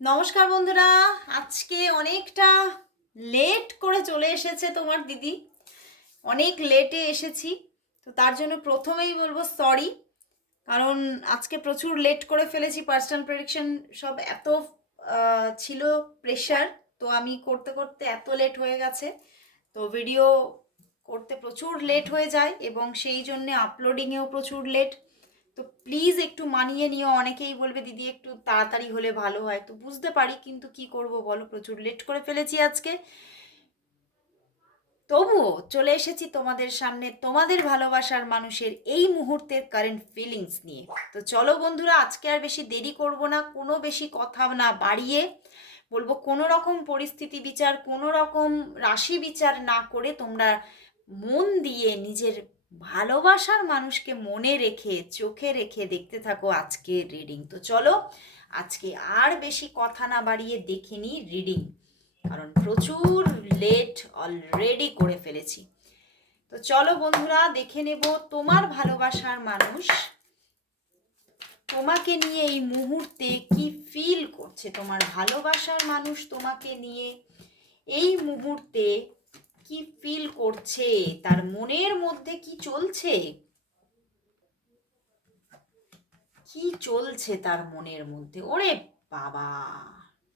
নমস্কার বন্ধুরা, আজকে অনেকটা লেট করে চলে এসেছে তোমার দিদি। অনেক লেটে এসেছি, তো তার জন্য প্রথমেই বলব সরি কারণ আজকে প্রচুর লেট করে ফেলেছি। পার্সোনাল প্রেডিকশন সব এত ছিল প্রেশার তো আমি করতে করতে এত লেট হয়ে গেছে। তো ভিডিও করতে প্রচুর লেট হয়ে যায় এবং সেই জন্যে আপলোডিংয়েও প্রচুর লেট তো প্লিজ একটু মানিয়ে নিও। অনেকেই বলবে, দিদি, একটু তাড়াতাড়ি হলে ভালো হয়। তো বুঝতে পারি কিন্তু কি করব বলো? প্রচুর লেট করে ফেলেছি আজকে। তবুও চলে এসেছি তোমাদের সামনে তোমাদের ভালোবাসার মানুষের এই মুহূর্তের কারেন্ট ফিলিংস নিয়ে। তো চলো বন্ধুরা, আজকে আর বেশি দেরি করব না, কোনো বেশি কথা না বাড়িয়ে বলব, কোনো রকম পরিস্থিতি বিচার, কোনো রকম রাশি বিচার না করে তোমরা মন দিয়ে নিজের ভালোবাসার মানুষকে মনে রেখে, চোখে রেখে দেখতে থাকো আজকের রিডিং তো চলো আজকে আর বেশি কথা না বাড়িয়ে দেখে নিই রিডিং কারণ প্রচুর লেট অলরেডি করে ফেলেছি। তো চলো বন্ধুরা, দেখে নেব তোমার ভালোবাসার মানুষ তোমাকে নিয়ে এই মুহূর্তে কি ফিল করছে? তোমার ভালোবাসার মানুষ তোমাকে নিয়ে এই মুহূর্তে কি ফিল করছে? তার মনের মধ্যে কি চলছে? কি চলছে তার মনের মধ্যে? ওরে বাবা!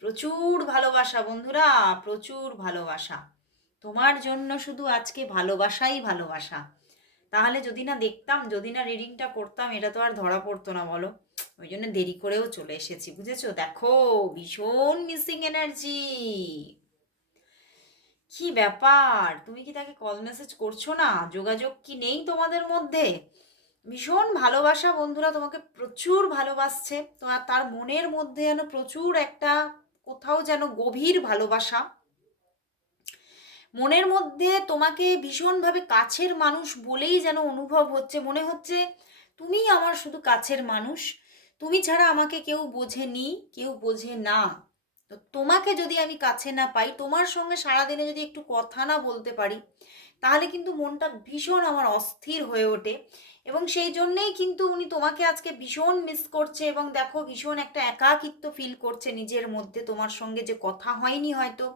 প্রচুর ভালোবাসা বন্ধুরা, প্রচুর ভালোবাসা। তোমার জন্য শুধু আজকে ভালোবাসাই ভালোবাসা। তাহলে যদি না দেখতাম, যদি না রিডিংটা করতাম, এটা তো আর ধরা পড়তো না, বলো। ওই জন্য দেরি করেও চলে এসেছি, বুঝেছ? দেখো, ভীষণ মিসিং এনার্জি কি ব্যাপার? তুমি কি তাকে কল মেসেজ করছ না? যোগাযোগ কি নেই তোমাদের মধ্যে? ভীষণ ভালোবাসা বন্ধুরা, তোমাকে প্রচুর ভালোবাসছে। তো আর তার মনের মধ্যে যেন প্রচুর একটা কোথাও যেন গভীর ভালোবাসা। মনের মধ্যে তোমাকে ভীষণভাবে কাছের মানুষ বলেই যেন অনুভব হচ্ছে। মনে হচ্ছে তুমিই আমার শুধু কাছের মানুষ। তুমি ছাড়া আমাকে কেউ বোঝেনি, কেউ বোঝে না। তো তোমাকে যদি আমি কাছে না পাই, তোমার সঙ্গে সারাদিনে যদি একটু কথা না বলতে পারি, তাহলে কিন্তু মনটা ভীষণ আমার অস্থির হয়ে ওঠে। এবং সেই জন্যেই কিন্তু উনি তোমাকে আজকে ভীষণ মিস করছে এবং দেখো ভীষণ একটা একাকিত্ব ফিল করছে নিজের মধ্যে, তোমার সঙ্গে যে কথা হয়নি হয়তো।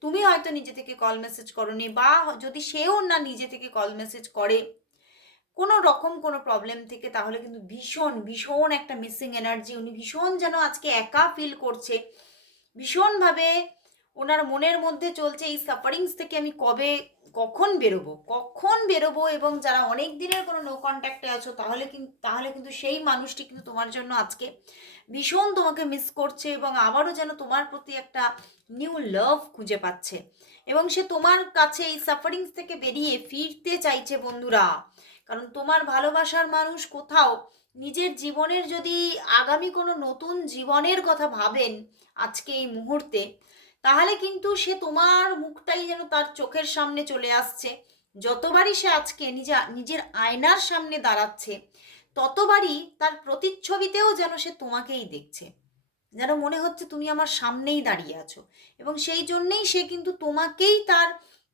তুমি হয়তো নিজে থেকে কল মেসেজ করনি বা যদি সেও না নিজে থেকে কল মেসেজ করে, কোনো রকম কোনো প্রবলেম থেকে, তাহলে কিন্তু ভীষণ ভীষণ একটা মিসিং এনার্জি উনি ভীষণ যেন আজকে একা ফিল করছে। ভীষণভাবে ওনার মনের মধ্যে চলছে এই সাফারিংস থেকে আমি কবে, কখন বেরোবো? কখন বেরোবো এবং যারা অনেক দিনের কোনো নো কন্ট্যাক্টে আছো, তাহলে কিন্তু তাহলে কিন্তু সেই মানুষটি কিন্তু তোমার জন্য আজকে ভীষণ তোমাকে মিস করছে এবং আবারও যেন তোমার প্রতি একটা নিউ লাভ খুঁজে পাচ্ছে। এবং সে তোমার কাছে এই সাফারিংস থেকে বেরিয়ে ফিরতে চাইছে বন্ধুরা। কারণ তোমার ভালোবাসার মানুষ কোথাও নিজের জীবনের যদি আগামী কোনো নতুন জীবনের কথা ভাবেন আজকে এই মুহূর্তে, তাহলে কিন্তু সে তোমার মুখটাই যেন তার চোখের সামনে চলে আসছে। যতবারই সে আজকে নিজে, নিজের আয়নার সামনে দাঁড়াচ্ছে, ততবারই তার প্রতিচ্ছবিতেও যেন সে তোমাকেই দেখছে। যেন মনে হচ্ছে তুমি আমার সামনেই দাঁড়িয়ে আছো। এবং সেই জন্যেই সে কিন্তু তোমাকেই তার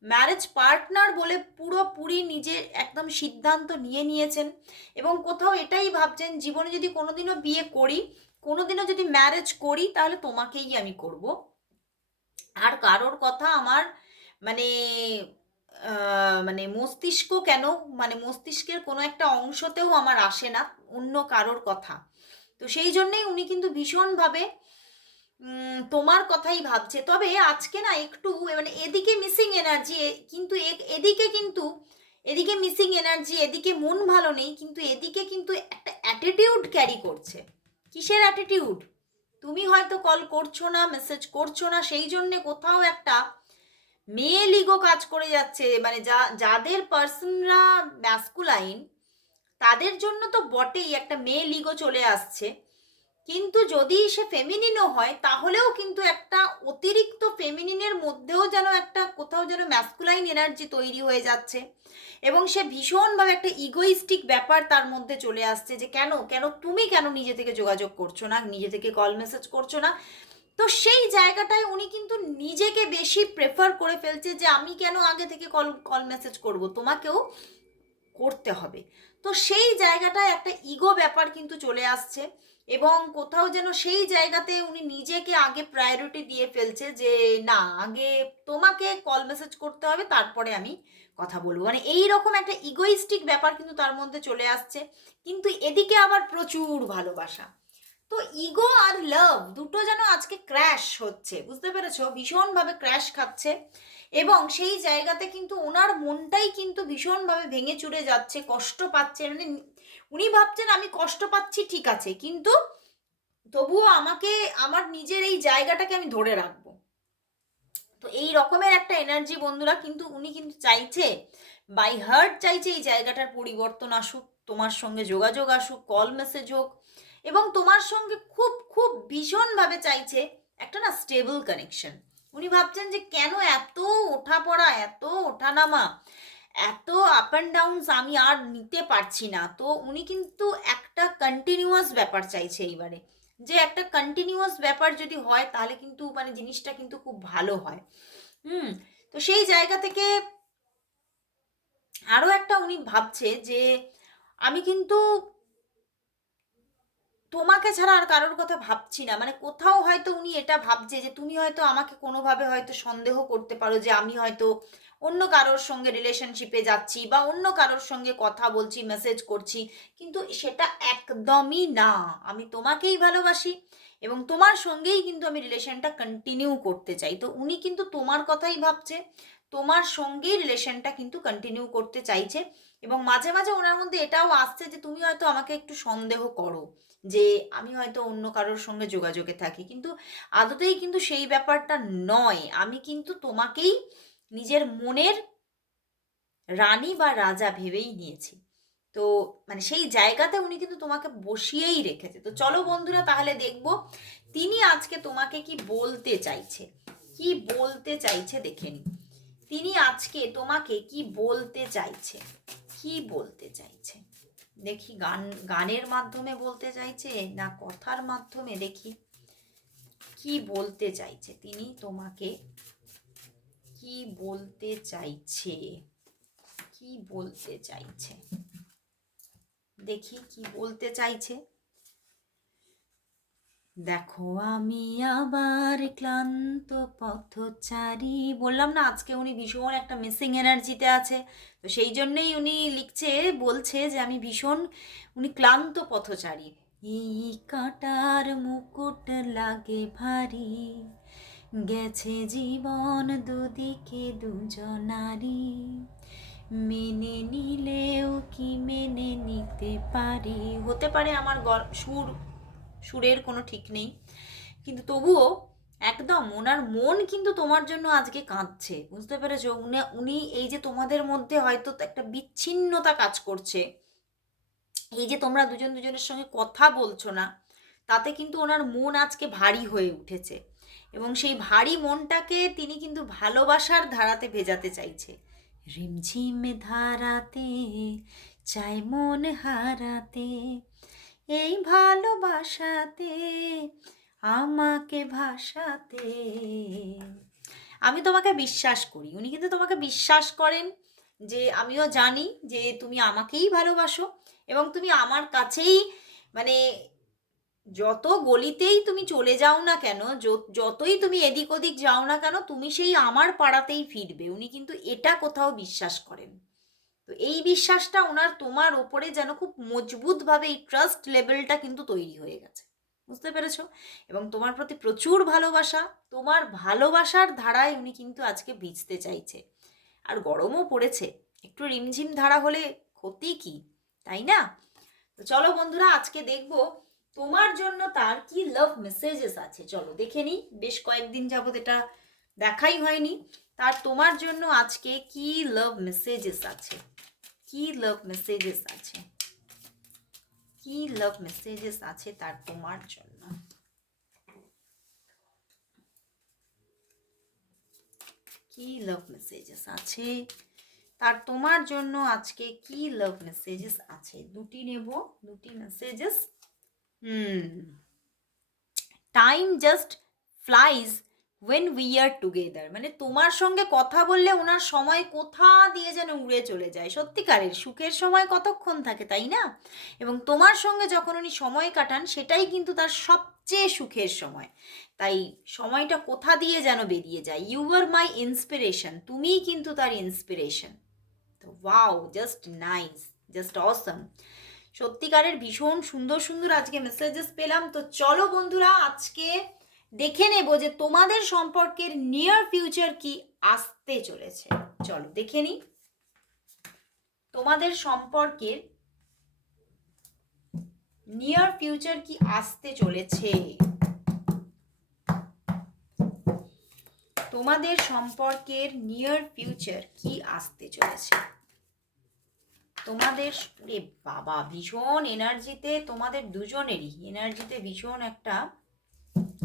ম্যারেজ পার্টনার বলে পুরোপুরি নিজের একদম সিদ্ধান্ত নিয়ে নিয়েছেন। এবং কোথাও এটাই ভাবছেন, জীবনে যদি কোনোদিনও বিয়ে করি কোনোদিনও যদি ম্যারেজ করি, তাহলে তোমাকেই আমি করব। আর কারোর কথা আমার মানে মানে মস্তিষ্ক কেন মানে মস্তিষ্কের কোনো একটা অংশতেও আমার আসে না, অন্য কারোর কথা। তো সেই জন্যেই উনি কিন্তু ভীষণভাবে তোমার কথাই ভাবছে। তবে আজকে না একটু মানে এদিকে মিসিং এনার্জি কিন্তু এদিকে কিন্তু, এদিকে মিসিং এনার্জি এদিকে মন ভালো নেই, কিন্তু এদিকে কিন্তু একটা অ্যাটিটিউড ক্যারি করছে। কিসের অ্যাটিটিউড তুমি হয়তো কল করছ না মেসেজ করছ না, সেই জন্যে কোথাও একটা মেয়ে লিগো কাজ করে যাচ্ছে। মানে যা, যাদের পার্সনরা ম্যাসকুলাইন তাদের জন্য তো বটেই একটা মেয়ে লিগো চলে আসছে। কিন্তু যদি সে ফেমিনিনও হয়, তাহলেও কিন্তু একটা অতিরিক্ত ফেমিনিনের মধ্যেও যেন একটা কোথাও যেন ম্যাসকুলাইন এনার্জি তৈরি হয়ে যাচ্ছে। এবং সে ভীষণভাবে একটা ইগোইস্টিক ব্যাপার তার মধ্যে চলে আসছে যে, কেন? কেন তুমি কেন নিজে থেকে যোগাযোগ করছ না? নিজে থেকে কল মেসেজ করছ না? তো সেই জায়গাটায় উনি কিন্তু নিজেকে বেশি প্রেফার করে ফেলছে যে, আমি কেন আগে থেকে কল কল মেসেজ করব? তোমাকেও করতে হবে। তো সেই জায়গাটায় একটা ইগো ব্যাপার কিন্তু চলে আসছে। এবং কোথাও যেন সেই জায়গাতে উনি নিজেকে আগে প্রায়োরিটি দিয়ে ফেলছে যে, না, আগে তোমাকে কল মেসেজ করতে হবে, তারপরে আমি কথা বলব। মানে এই রকম একটা ইগোইস্টিক ব্যাপার কিন্তু তার মধ্যে চলে আসছে। কিন্তু এদিকে আবার প্রচুর ভালোবাসা। তো ইগো আর লাভ দুটো যেন আজকে ক্র্যাশ হচ্ছে, বুঝতে পেরেছ? ভীষণভাবে ক্র্যাশ খাচ্ছে এবং সেই জায়গাতে কিন্তু ওনার মনটাই কিন্তু ভীষণভাবে ভেঙে চুরে যাচ্ছে, কষ্ট পাচ্ছে। মানে উনি ভাবছেন আমি কষ্ট পাচ্ছি, ঠিক আছে। কিন্তু তবুও আমাকে, আমার নিজের এই জায়গাটাকে আমি ধরে রাখব। তো এই রকমের একটা এনার্জি বন্ধুরা কিন্তু উনি কিন্তু চাইছে বাই হার্ট চাইছে এই জায়গাটার পরিবর্তন আসুক, তোমার সঙ্গে যোগাযোগ আসুক কল মেসেজ হোক, এবং তোমার সঙ্গে খুব খুব ভীষণভাবে চাইছে একটা না স্টেবল কানেকশন উনি ভাবছেন যে কেন এত ওঠা পড়া, এত ওঠানামা এত আপ অ্যান্ড ডাউনস আমি আর নিতে পারছি না। তো উনি কিন্তু একটা কন্টিনিউয়াস ব্যাপার চাইছে এইবারে। যে একটা কন্টিনিউয়াস ব্যাপার যদি হয়, তাহলে কিন্তু মানে জিনিসটা কিন্তু খুব ভালো হয়। হুম, তো সেই জায়গা থেকে আরও একটা উনি ভাবছে যে, আমি কিন্তু তোমাকে ছাড়া আর কারোর কথা ভাবছি না। মানে কোথাও হয়তো উনি এটা ভাবছে যে, তুমি হয়তো আমাকে কোনোভাবে হয়তো সন্দেহ করতে পারো যে, আমি হয়তো অন্য কারোর সঙ্গে রিলেশনশিপে যাচ্ছি বা অন্য কারোর সঙ্গে কথা বলছি মেসেজ করছি, কিন্তু সেটা একদমই না। আমি তোমাকেই ভালোবাসি এবং তোমার সঙ্গেই কিন্তু আমি রিলেশনটা কন্টিনিউ করতে চাই। তো উনি কিন্তু তোমার কথাই ভাবছে, তোমার সঙ্গেই রিলেশনটা কিন্তু কন্টিনিউ করতে চাইছে এবং মাঝে মাঝে ওনার মধ্যে এটাও আসছে যে তুমি হয়তো আমাকে একটু সন্দেহ করো যে আমি হয়তো অন্য কারোর সঙ্গে যোগাযোগে থাকি। কিন্তু আদতেই কিন্তু সেই ব্যাপারটা নয়। আমি কিন্তু তোমাকেই নিজের মনের রানী বা রাজা ভেবেই নিয়েছি। তো মানে সেই জায়গাতে উনি কিন্তু তোমাকে বসিয়েই রেখেছে। তো চলো বন্ধুরা, তাহলে দেখব তিনি আজকে তোমাকে কি বলতে চাইছে। কি বলতে চাইছে দেখে নি তিনি আজকে তোমাকে কি বলতে চাইছে? কি বলতে চাইছে? দেখি, গান, গানের মাধ্যমে বলতে চাইছে না কথার মাধ্যমে দেখি। কি বলতে চাইছে তিনি তোমাকে? কি বলতে চাইছে? কি বলতে চাইছে? দেখি কি বলতে চাইছে। দেখো আমি আবার ক্লান্ত পথচারী। বললাম না, আজকে উনি ভীষণ একটা মিসিং এনার্জিতে আছে। তো সেই জন্যই উনি লিখছে, বলছে যে আমি ভীষণ, উনি ক্লান্ত পথচারী। এই কাটার মুকুট লাগে ভারী। গেছে জীবন দুদিকে দুজনারি মেনে নিলেও কি মেনে নিতে পারি? হতে পারে আমার সুর, সুরের কোনো ঠিক নেই। কিন্তু তবুও একদম ওনার মন কিন্তু তোমার জন্য আজকে কাঁদছে, বুঝতে পেরেছ? উনি উনি এই যে তোমাদের মধ্যে হয়তো একটা বিচ্ছিন্নতা কাজ করছে, এই যে তোমরা দুজন দুজনের সঙ্গে কথা বলছো না, তাতে কিন্তু ওনার মন আজকে ভারী হয়ে উঠেছে। এবং সেই ভারী মনটাকে তিনি কিন্তু ভালোবাসার ধারাতে ভেজাতে চাইছে। রিমঝিম ধারাতে, চাই মন হারাতে, এই ভালোবাসাতে, আমাকে ভাসাতে। আমি তোমাকে বিশ্বাস করি, উনি কিন্তু তোমাকে বিশ্বাস করেন যে আমিও জানি যে তুমি আমাকেই ভালোবাসো এবং তুমি আমার কাছেই মানে যত গলিতেই তুমি চলে যাও না কেন যতই তুমি এদিক ওদিক যাও না কেন, তুমি সেই আমার পাড়াতেই ফিরবে। উনি কিন্তু এটা কোথাও বিশ্বাস করেন। তো এই বিশ্বাসটা ওনার তোমার ওপরে যেন খুব মজবুতভাবে এই ট্রাস্ট লেভেলটা কিন্তু তৈরি হয়ে গেছে। বুঝতে পেরেছ? এবং তোমার প্রতি প্রচুর ভালোবাসা, তোমার ভালোবাসার ধারায় উনি কিন্তু আজকে ভিজতে চাইছে। আর গরমও পড়েছে। একটু রিমঝিম ধারা হলে ক্ষতি কি? তাই না? তো চলো বন্ধুরা, আজকে দেখব তোমার জন্য তার কি লাভ মেসেজেস আছে? চলো দেখে নিই। বেশ কয়েকদিন যাবত এটা দেখাই হয়নি। তার তোমার জন্য আজকে কি লাভ মেসেজেস আছে? কি লাভ মেসেজেস আছে? কি লাভ মেসেজেস আছে তার তোমার জন্য? কি লাভ মেসেজেস আছে? তার তোমার জন্য আজকে কি লাভ মেসেজেস আছে? দুটি নেব, দুটি messages hmm time just flies when we are together মানে তোমার সঙ্গে কথা বললে ওনার সময় কোথা দিয়ে যেন উড়ে চলে যায়? সত্যিকারের সুখের সময় কতক্ষণ থাকে, তাই না? এবং তোমার সঙ্গে যখন উনি সময় কাটান, সেটাই কিন্তু তার সবচেয়ে সুখের সময়। তাই সময়টা কোথা দিয়ে যেন বেরিয়ে যায়? ইউ আর মাই ইন্সপিরেশন তুমিই কিন্তু তার ইন্সপিরেশন তো wow just nice just awesome সত্যিকারের ভীষণ সুন্দর সুন্দর আজকে মেসেজেস পেলাম। তো চলো বন্ধুরা, আজকে দেখে নেব যে তোমাদের সম্পর্কের নিয়ার ফিউচার কি আসতে চলেছে। চলো দেখে নি তোমাদের সম্পর্কের নিয়ার ফিউচার কি আসতে চলেছে? তোমাদের সম্পর্কের নিয়ার ফিউচার কি আসতে চলেছে? তোমাদের রে বাবা ভীষণ এনার্জিতে তোমাদের দুজনেরই এনার্জিতে ভীষণ একটা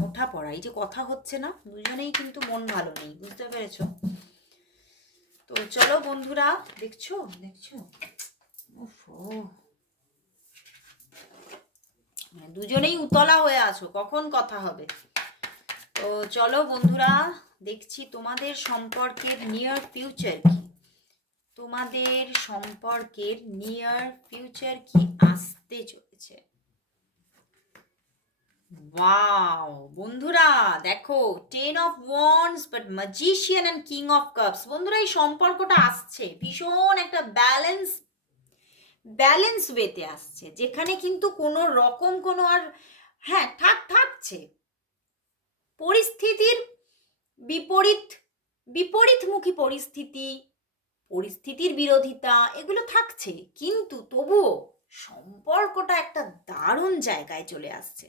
ওঠা পড়া। এই যে কথা হচ্ছে না, দুজনেই কিন্তু মন ভালো নেই, বুঝতে পেরেছ? তো চলো বন্ধুরা, দেখছ? দেখছ? মানে দুজনেই উতলা হয়ে আছো, কখন কথা হবে? তো চলো বন্ধুরা, দেখছি তোমাদের সম্পর্কের নিয়ার ফিউচার কি। তোমাদের সম্পর্কের নিয়ার ফিউচার কি আসতে চলেছে? ওয়াও বন্ধুরা, দেখো ten of wands but magician and king of cups বন্ধুরা, এই সম্পর্কটা আসছে, ভীষণ একটা ব্যালেন্স ব্যালেন্স ওয়েতে আসছে, যেখানে কিন্তু কোনো রকম কোনো আর হ্যাঁ থাক, থাকছে। পরিস্থিতির বিপরীত, বিপরীতমুখী পরিস্থিতি পরিস্থিতির বিরোধিতা, এগুলো থাকছে। কিন্তু তবুও সম্পর্কটা একটা দারুণ জায়গায় চলে আসছে।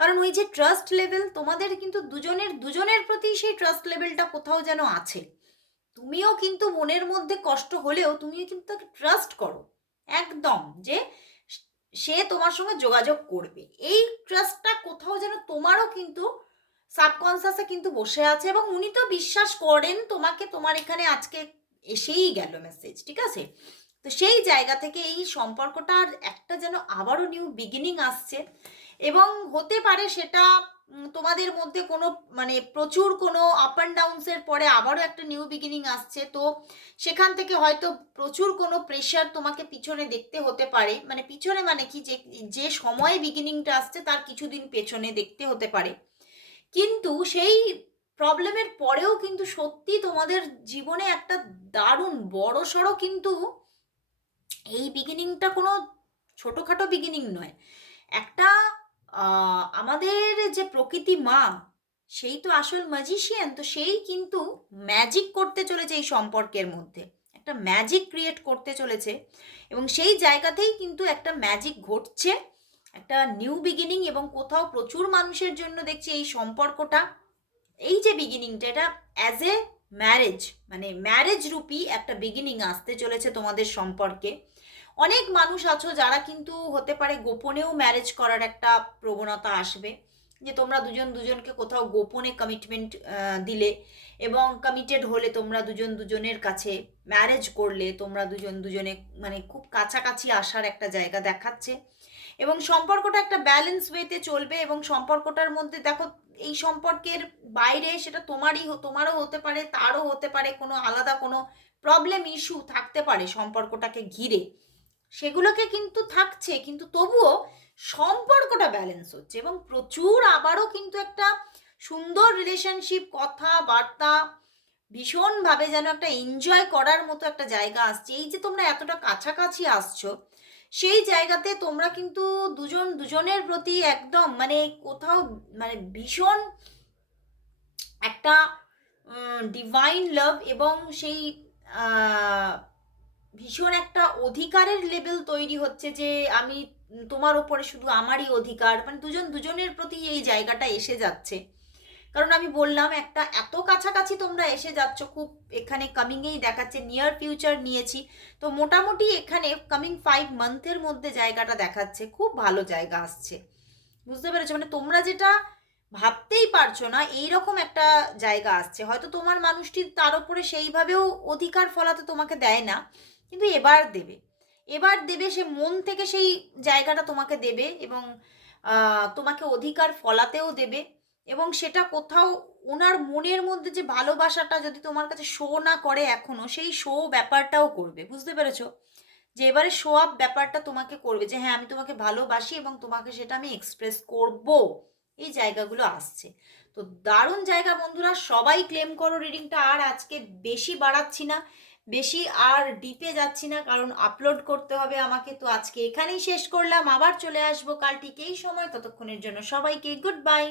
কারণ ওই যে ট্রাস্ট লেভেল তোমাদের কিন্তু দুজনের দুজনের প্রতি সেই ট্রাস্ট লেভেলটা কোথাও যেন আছে। তুমিও কিন্তু মনের মধ্যে কষ্ট হলেও তুমিও কিন্তু তাকে ট্রাস্ট করো। একদম যে সে তোমার সঙ্গে যোগাযোগ করবে। এই ট্রাস্টটা কোথাও যেন তোমারও কিন্তু সাবকনসিয়াসে কিন্তু বসে আছে এবং উনি তো বিশ্বাস করেন তোমাকে, তোমার এখানে আজকে এসেই গেল মেসেজ ঠিক আছে? তো সেই জায়গা থেকে এই সম্পর্কটার একটা যেন আবারও নিউ বিগিনিং আসছে এবং হতে পারে সেটা তোমাদের মধ্যে কোনো মানে প্রচুর কোনো আপ অ্যান্ড ডাউনসের পরে আবারও একটা নিউ বিগিনিং আসছে। তো সেখান থেকে হয়তো প্রচুর কোনো প্রেশার তোমাকে পিছনে দেখতে হতে পারে। মানে পিছনে মানে কি? যে যে সময়ে বিগিনিংটা আসছে তার কিছুদিন পেছনে দেখতে হতে পারে। কিন্তু সেই প্রবলেমের পরেও কিন্তু সত্যি তোমাদের জীবনে একটা দারুণ বড় সড়ো কিন্তু এই বিগিনিংটা কোনো ছোটোখাটো বিগিনিং নয়। একটা আমাদের যে প্রকৃতি মা, সেই তো আসল ম্যাজিশিয়ান তো সেই কিন্তু ম্যাজিক করতে চলেছে এই সম্পর্কের মধ্যে। একটা ম্যাজিক ক্রিয়েট করতে চলেছে এবং সেই জায়গাতেই কিন্তু একটা ম্যাজিক ঘটছে। একটা নিউ বিগিনিং এবং কোথাও প্রচুর মানুষের জন্য দেখছি এই সম্পর্কটা এই যে বিগিনিংটা এটা অ্যাজ এ ম্যারেজ মানে ম্যারেজ রূপী একটা বিগিনিং আসতে চলেছে তোমাদের সম্পর্কে। অনেক মানুষ আছো যারা কিন্তু হতে পারে গোপনেও ম্যারেজ করার একটা প্রবণতা আসবে, যে তোমরা দুজন দুজনকে কোথাও গোপনে কমিটমেন্ট দিলে। এবং কমিটেড হলে তোমরা দুজন দুজনের কাছে ম্যারেজ করলে তোমরা দুজন দুজনে মানে খুব কাছাকাছি আসার একটা জায়গা দেখাচ্ছে। এবং সম্পর্কটা একটা ব্যালেন্স ওয়েতে চলবে এবং সম্পর্কটার মধ্যে দেখো এই সম্পর্কের বাইরে সেটা তোমারই তোমারও হতে পারে, তারও হতে পারে, কোনো আলাদা কোনো প্রবলেম ইস্যু থাকতে পারে সম্পর্কটাকে ঘিরে। সেগুলোকে কিন্তু থাকছে, কিন্তু তবুও সম্পর্কটা ব্যালেন্স হচ্ছে এবং প্রচুর আবারও কিন্তু একটা সুন্দর রিলেশনশিপ কথাবার্তা, ভীষণভাবে যেন একটা এনজয় করার মতো একটা জায়গা আসছে। এই যে তোমরা এতটা কাছাকাছি আসছো, সেই জায়গাতে তোমরা কিন্তু দুজন, দুজনের প্রতি একদম মানে কোথাও মানে ভীষণ একটা ডিভাইন লাভ এবং সেই ভীষণ একটা অধিকারের লেভেল তৈরি হচ্ছে যে আমি তোমার ওপরে শুধু আমারই অধিকার। মানে দুজন, দুজনের প্রতি এই জায়গাটা এসে যাচ্ছে। কারণ আমি বললাম একটা এত কাছাকাছি তোমরা এসে যাচ্ছ, খুব এখানে কামিংয়েই দেখাচ্ছে নিয়ার ফিউচার নিয়েছি। তো মোটামুটি এখানে কামিং ফাইভ মান্থের মধ্যে জায়গাটা দেখাচ্ছে, খুব ভালো জায়গা আসছে। বুঝতে পেরেছ? মানে তোমরা যেটা ভাবতেই পারছ না, এইরকম একটা জায়গা আসছে। হয়তো তোমার মানুষটি তার উপরে সেইভাবেও অধিকার ফলাতে তোমাকে দেয় না, কিন্তু এবার দেবে। এবার দেবে, সে মন থেকে সেই জায়গাটা তোমাকে দেবে এবং তোমাকে অধিকার ফলাতেও দেবে। এবং সেটা কোথাও ওনার মনের মধ্যে যে ভালোবাসাটা যদি তোমার কাছে শো না করে এখনও, সেই শো ব্যাপারটাও করবে, বুঝতে পেরেছ? যে এবারে শো আপ ব্যাপারটা তোমাকে করবে, যে হ্যাঁ আমি তোমাকে ভালোবাসি এবং তোমাকে সেটা আমি এক্সপ্রেস করব। এই জায়গাগুলো আসছে। তো দারুণ জায়গা বন্ধুরা, সবাই ক্লেম করো রিডিংটা আর আজকে বেশি বাড়াচ্ছি না, বেশি আর ডিপে যাচ্ছি না, কারণ আপলোড করতে হবে আমাকে। তো আজকে এখানেই শেষ করলাম, আবার চলে আসব কাল ঠিক এই সময়। ততক্ষণের জন্য সবাইকে গুড বাই